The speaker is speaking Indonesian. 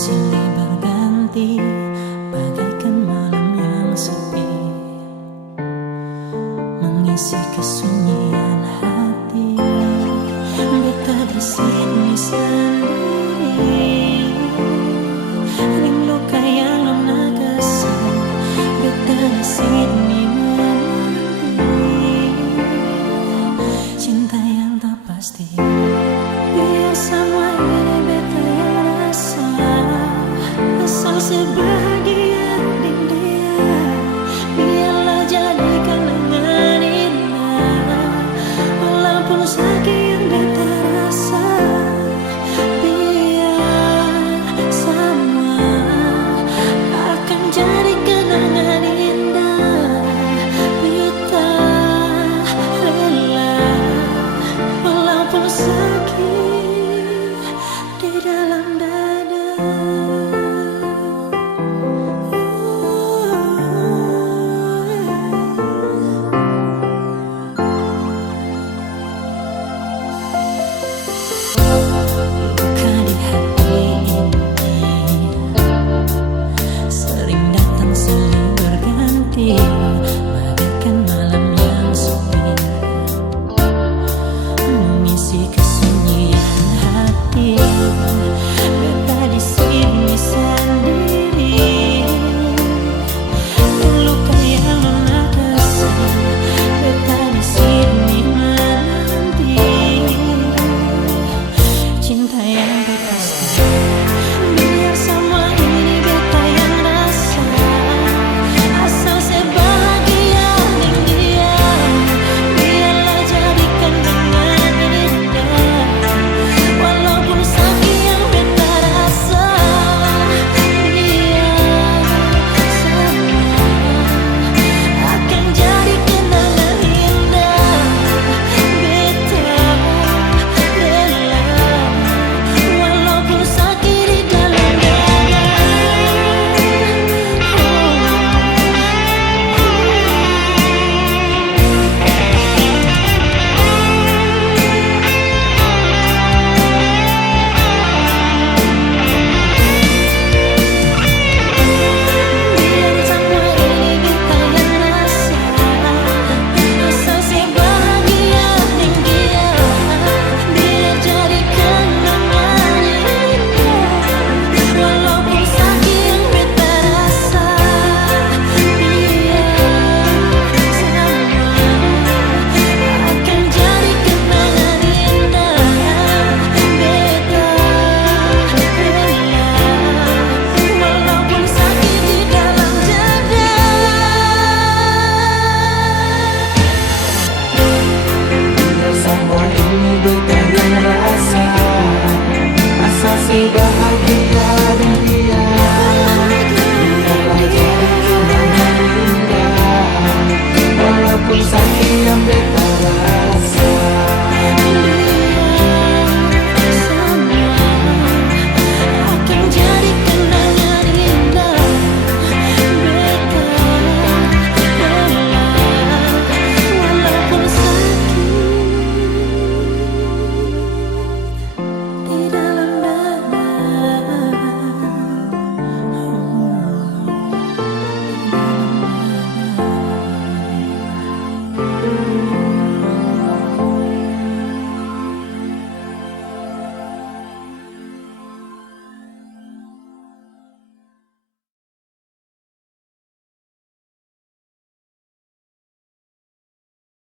silih berganti bagaikan malam yang sepi, mengisi kesunyian hati. Beta di sini sendiri, rindu yang nona kasih. Beta di sini menanti cinta yang tak pasti. Biar semua ini beta yang rasa, asal sebahagia di dia. Biarlah jadi kenangan indah, walaupun sakit yang beta rasa. Biar semua akan jadi kenangan indah. Beta rela walaupun sakit di dalam dada.